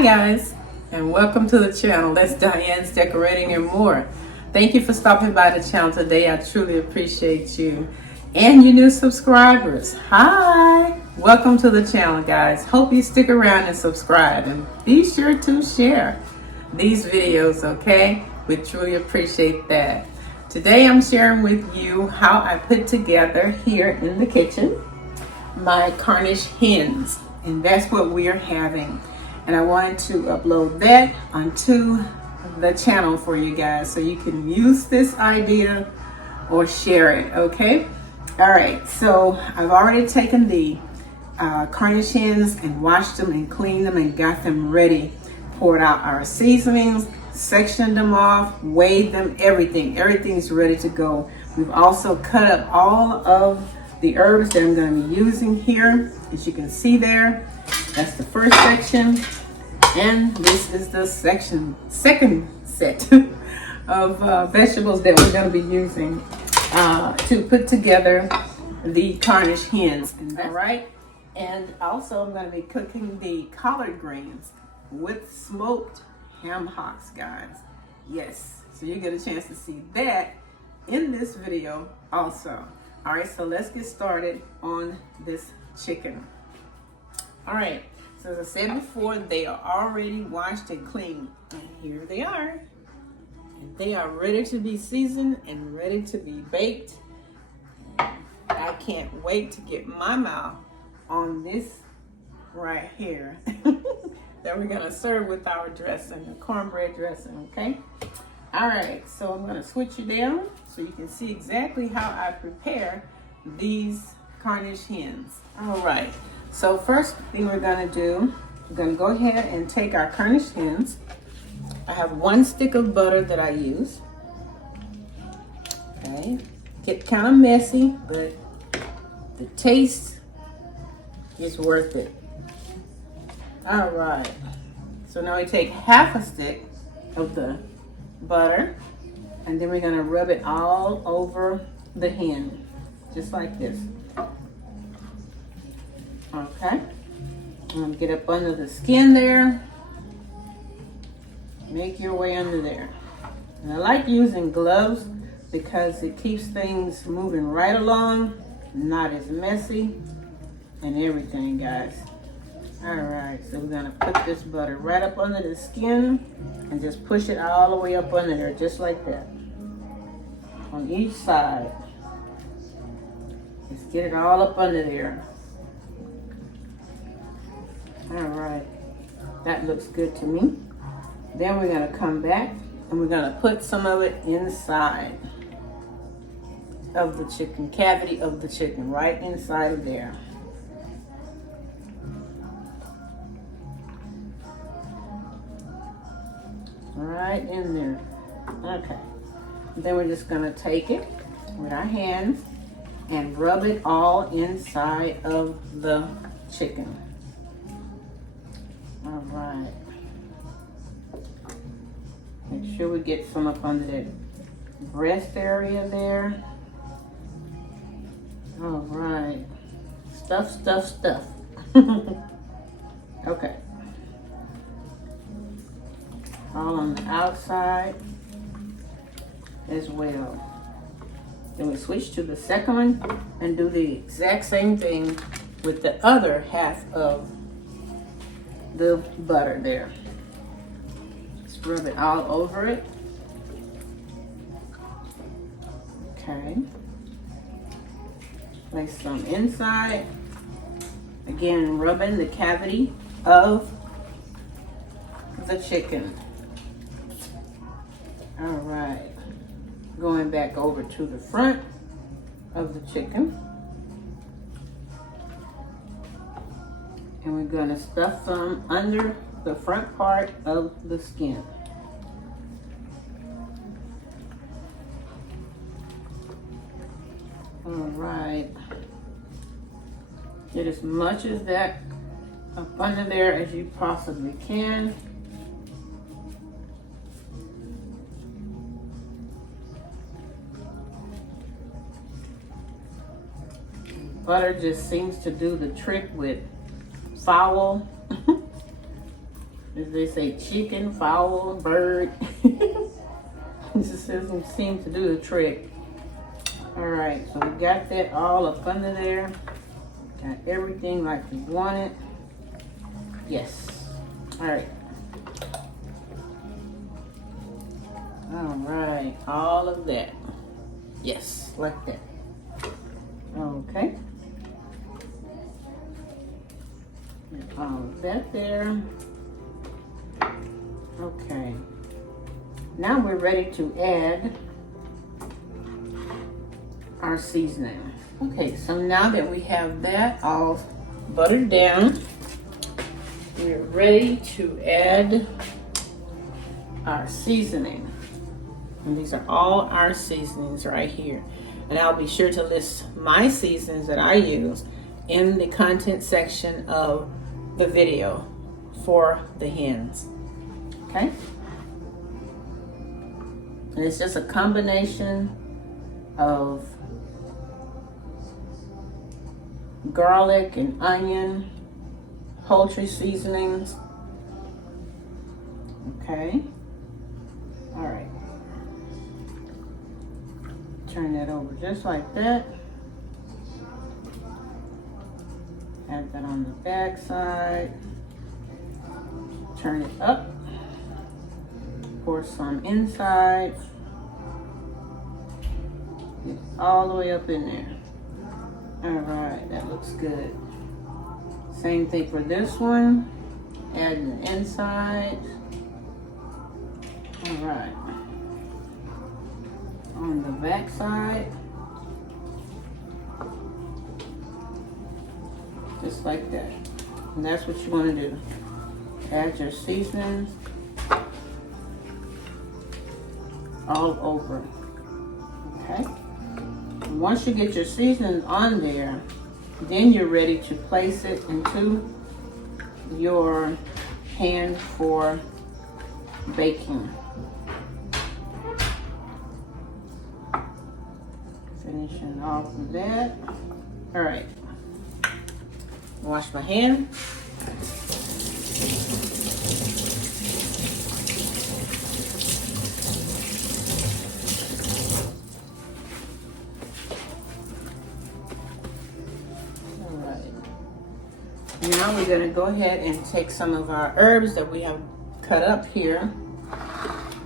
Hi guys, and welcome to the channel. That's Diane's Decorating and More. Thank you for stopping by the channel today. I truly appreciate you and your new subscribers. Hi, welcome to the channel, guys. Hope you stick around and subscribe, and be sure to share these videos, okay? We truly appreciate that. Today I'm sharing with you how I put together here in the kitchen my Cornish hens, and that's what we are having. And I wanted to upload that onto the channel for you guys so you can use this idea or share it, okay? All right, so I've already taken the Cornish hens and washed them and cleaned them and got them ready. Poured out our seasonings, sectioned them off, weighed them, everything's ready to go. We've also cut up all of the herbs that I'm going to be using here. As you can see there, that's the first section, and this is the second set of vegetables that we're going to be using to put together the Cornish hens. All right, and also I'm going to be cooking the collard greens with smoked ham hocks, guys. Yes, so you get a chance to see that in this video also. All right, so let's get started on this chicken. All right, so as I said before, they are already washed and cleaned, and here they are. And they are ready to be seasoned and ready to be baked. I can't wait to get my mouth on this right here that we're gonna serve with our dressing, the cornbread dressing, okay? All right, so I'm gonna switch you down so you can see exactly how I prepare these Cornish hens. All right, so first thing we're gonna do, we're gonna go ahead and take our Cornish hens. I have 1 stick of butter that I use. Okay, get kind of messy, but the taste is worth it. All right, so now we take half a stick of the butter, and then we're gonna rub it all over the hen, just like this. Okay, I'm gonna get up under the skin there. Make your way under there. And I like using gloves because it keeps things moving right along, not as messy, and everything, guys. All right, so we're gonna put this butter right up under the skin and just push it all the way up under there, just like that. On each side. Just get it all up under there. All right, that looks good to me. Then we're gonna come back and we're gonna put some of it inside of the chicken, cavity of the chicken, right inside of there. Right in there. Okay. Then we're just gonna take it with our hands and rub it all inside of the chicken. All right. Make sure we get some up under that breast area there. All right. Stuff, stuff, stuff. Okay. All on the outside as well. Then we switch to the second one and do the exact same thing with the other half of the butter there. Just rub it all over it. Okay. Place some inside. Again, rubbing the cavity of the chicken. All right, going back over to the front of the chicken. And we're gonna stuff some under the front part of the skin. All right, get as much of that up under there as you possibly can. Butter just seems to do the trick with fowl As they say, chicken, fowl, bird. This doesn't seem to do the trick. All right, so we got that all up under there. Got everything like we want it. Yes. All right. All right, all of that. Yes, like that. Okay. Get all of that there. Okay. Now we're ready to add our seasoning. Okay, so now that we have that all buttered down, we're ready to add our seasoning. And these are all our seasonings right here. And I'll be sure to list my seasonings that I use in the content section of the video for the hens. Okay? And it's just a combination of garlic and onion, poultry seasonings. Okay. All right. Turn that over just like that. Add that on the back side. Turn it up. Pour some inside. Get all the way up in there. All right, that looks good. Same thing for this one. Add the inside. All right. On the back side. Just like that. And that's what you want to do. Add your seasonings all over. Okay? And once you get your seasoning on there, then you're ready to place it into your pan for baking. Finishing off with that. All right. Wash my hand. Now we're going to go ahead and take some of our herbs that we have cut up here.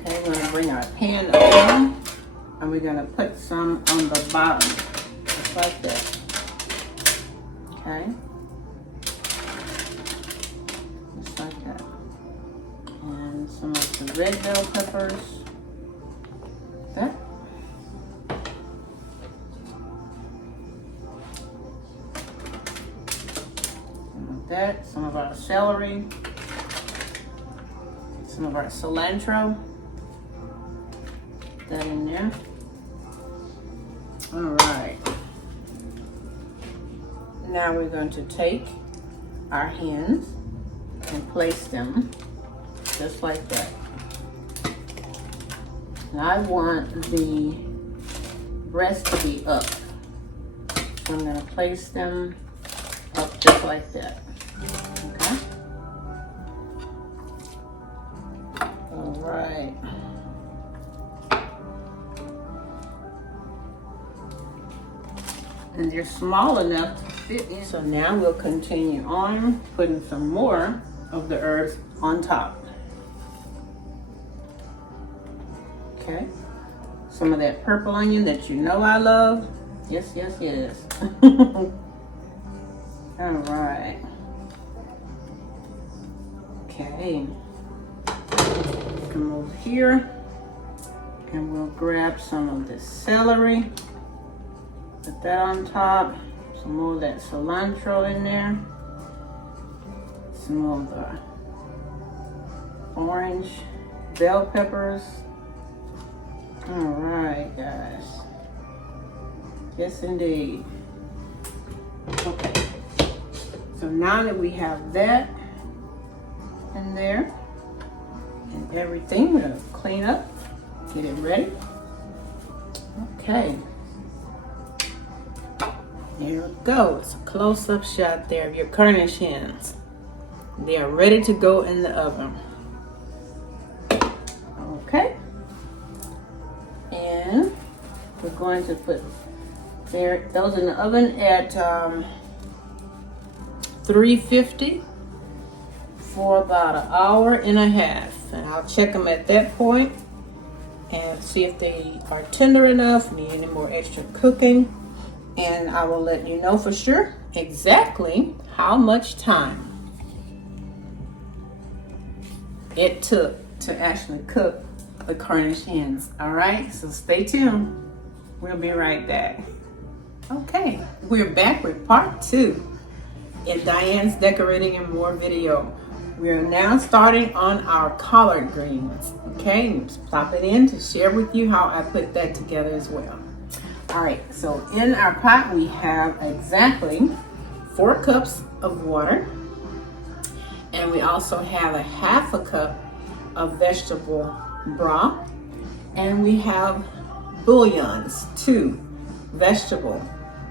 Okay, we're going to bring our pan over and we're going to put some on the bottom, just like that. Okay, just like that. And some of the red bell peppers. That. That, some of our celery, some of our cilantro, put that in there. All right. Now we're going to take our hens and place them just like that. And I want the breast to be up. So I'm going to place them up just like that. Okay. All right. And they're small enough to fit in. So now we'll continue on putting some more of the herbs on top. Okay. Some of that purple onion that you know I love. Yes, yes, yes. All right. Okay. Come over here and we'll grab some of the celery. Put that on top. Some more of that cilantro in there. Some more of the orange bell peppers. All right, guys. Yes, indeed. Okay. So now that we have that in there and everything, we're gonna clean up, get it ready. Okay. Here it goes. A close-up shot there of your Cornish hens. They are ready to go in the oven. Okay. And we're going to put those in the oven at 350 for about an hour and a half. And I'll check them at that point and see if they are tender enough, need any more extra cooking. And I will let you know for sure exactly how much time it took to actually cook the Cornish hens. All right, so stay tuned. We'll be right back. Okay, we're back with part 2 in Diane's Decorating and More video. We are now starting on our collard greens. Okay, just plop it in to share with you how I put that together as well. All right, so in our pot we have exactly 4 cups of water, and we also have a half a cup of vegetable broth, and we have bouillons, 2 vegetable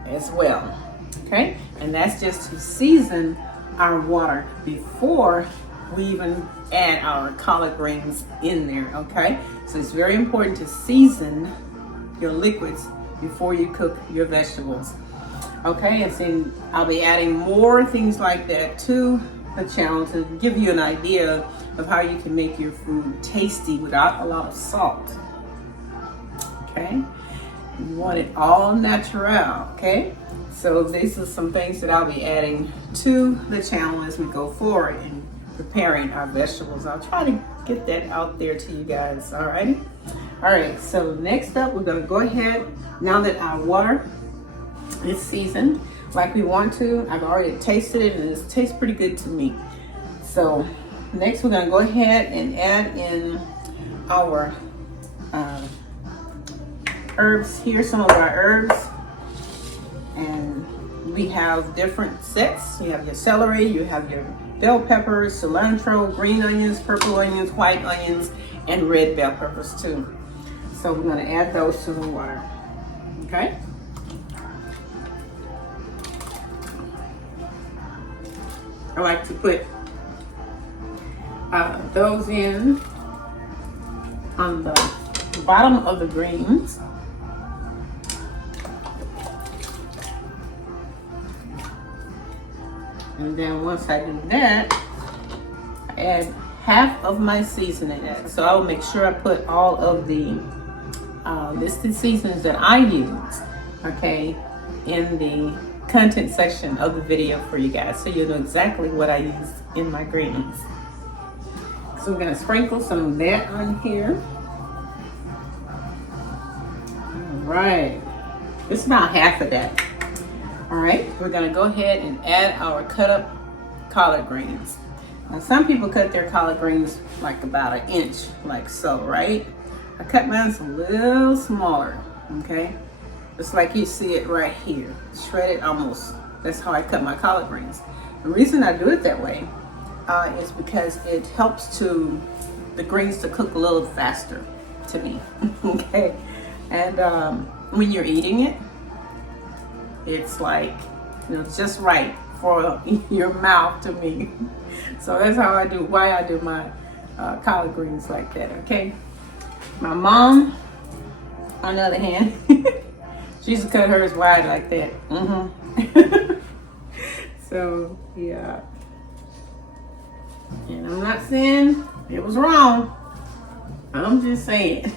as well. Okay, and that's just to season our water before we even add our collard greens in there. Okay, so it's very important to season your liquids before you cook your vegetables. Okay, and then I'll be adding more things like that to the channel to give you an idea of how you can make your food tasty without a lot of salt. Okay, you want it all natural. Okay, so these are some things that I'll be adding to the channel as we go forward in preparing our vegetables. I'll try to get that out there to you guys. All right. All right, so next up we're going to go ahead, now that our water is seasoned like we want to. I've already tasted it and it tastes pretty good to me. So next we're going to go ahead and add in our herbs here, some of our herbs. And we have different sets. You have your celery, you have your bell peppers, cilantro, green onions, purple onions, white onions, and red bell peppers too. So we're going to add those to the water. Okay. I like to put those in on the bottom of the greens. And then once I do that, I add half of my seasoning. So I will make sure I put all of the listed seasonings that I use, okay, in the content section of the video for you guys, so you'll know exactly what I use in my greens. So we're gonna sprinkle some of that on here. All right, it's about half of that. All right, we're gonna go ahead and add our cut up collard greens. Now some people cut their collard greens like about 1 inch, like so, right? I cut mine a little smaller, okay? Just like you see it right here, shredded almost. That's how I cut my collard greens. The reason I do it that way is because it helps the greens to cook a little faster to me, okay? And when you're eating it, it's like, you know, just right for your mouth to me. So that's why I do my collard greens like that, okay? My mom, on the other hand, she used to cut hers wide like that. So, yeah. And I'm not saying it was wrong. I'm just saying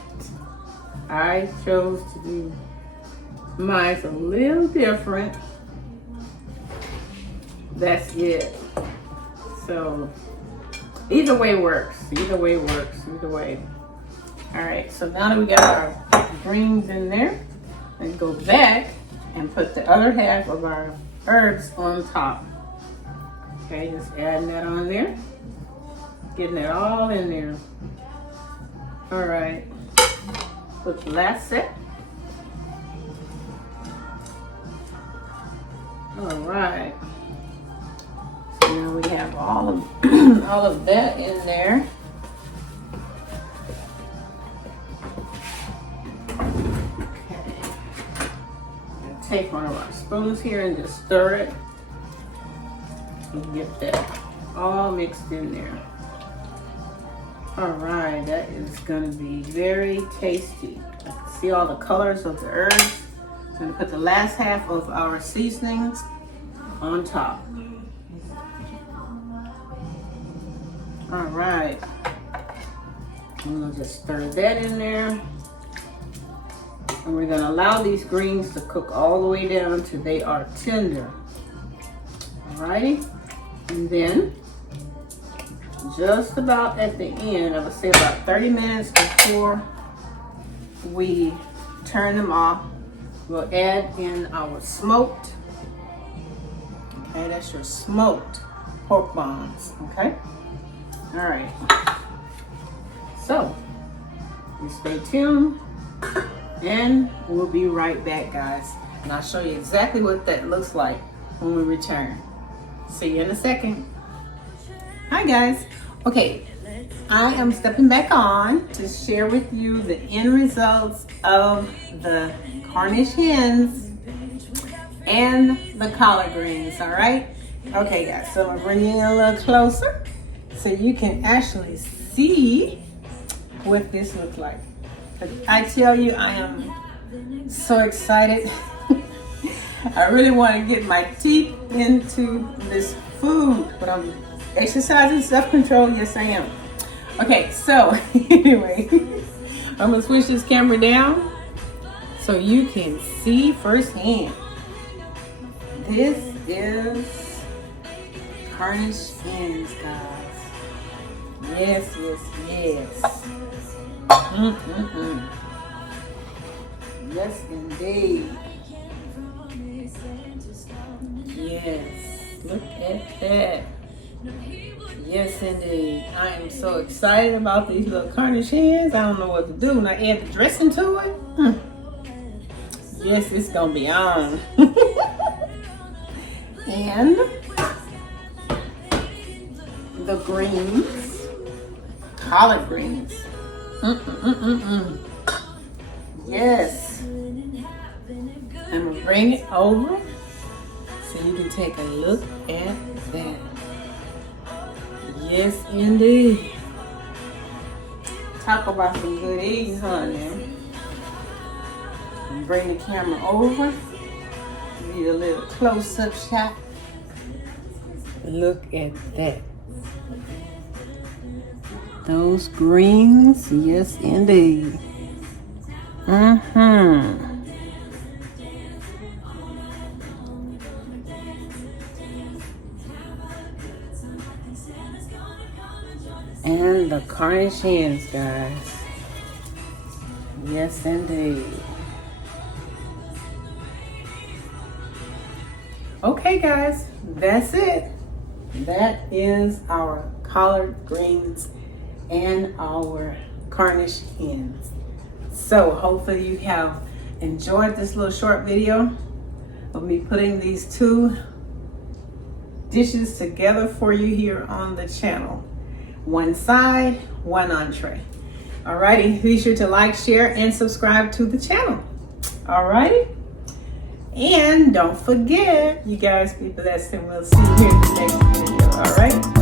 I chose to do mine a little different. That's it. So, either way works. Either way works. Either way. All right, so now that we got our greens in there, let's go back and put the other half of our herbs on top. Okay, just adding that on there. Getting it all in there. All right, put the last set. All right, so now we have all of that in there. Take one of our spoons here and just stir it and get that all mixed in there. All right, that is gonna be very tasty. I can see all the colors of the herbs. I'm gonna put the last half of our seasonings on top. All right, I'm gonna just stir that in there. And we're gonna allow these greens to cook all the way down till they are tender. Alrighty, and then just about at the end, I would say about 30 minutes before we turn them off, we'll add in our smoked. Okay, that's your smoked pork buns. Okay, all right. So you stay tuned. And we'll be right back, guys. And I'll show you exactly what that looks like when we return. See you in a second. Hi, guys. Okay, I am stepping back on to share with you the end results of the Cornish hens and the collard greens, all right? Okay, guys, so I'm bringing you a little closer so you can actually see what this looks like. I tell you, I am so excited. I really want to get my teeth into this food, but I'm exercising self-control. Yes, I am. Okay, so anyway, I'm gonna switch this camera down so you can see firsthand. This is Cornish hens, guys. Yes, yes, yes. Yes, indeed. Yes, look at that. Yes, indeed. I am so excited about these little Cornish hens. I don't know what to do. When I add the dressing to it, yes, it's gonna be on. And the greens, collard greens. Yes. I'm gonna bring it over so you can take a look at that. Yes, indeed. Talk about some good eating, honey. Bring the camera over. Give you a little close-up shot. Look at that. Those greens, yes indeed. And the Cornish hens, guys. Yes indeed. Okay, guys, that's it. That is our collard greens and our Cornish hens. So hopefully you have enjoyed this little short video of me putting these two dishes together for you here on the channel. One side, one entree. Alrighty, be sure to like, share, and subscribe to the channel. Alrighty, and don't forget, you guys be blessed, and we'll see you here in the next video. Alright.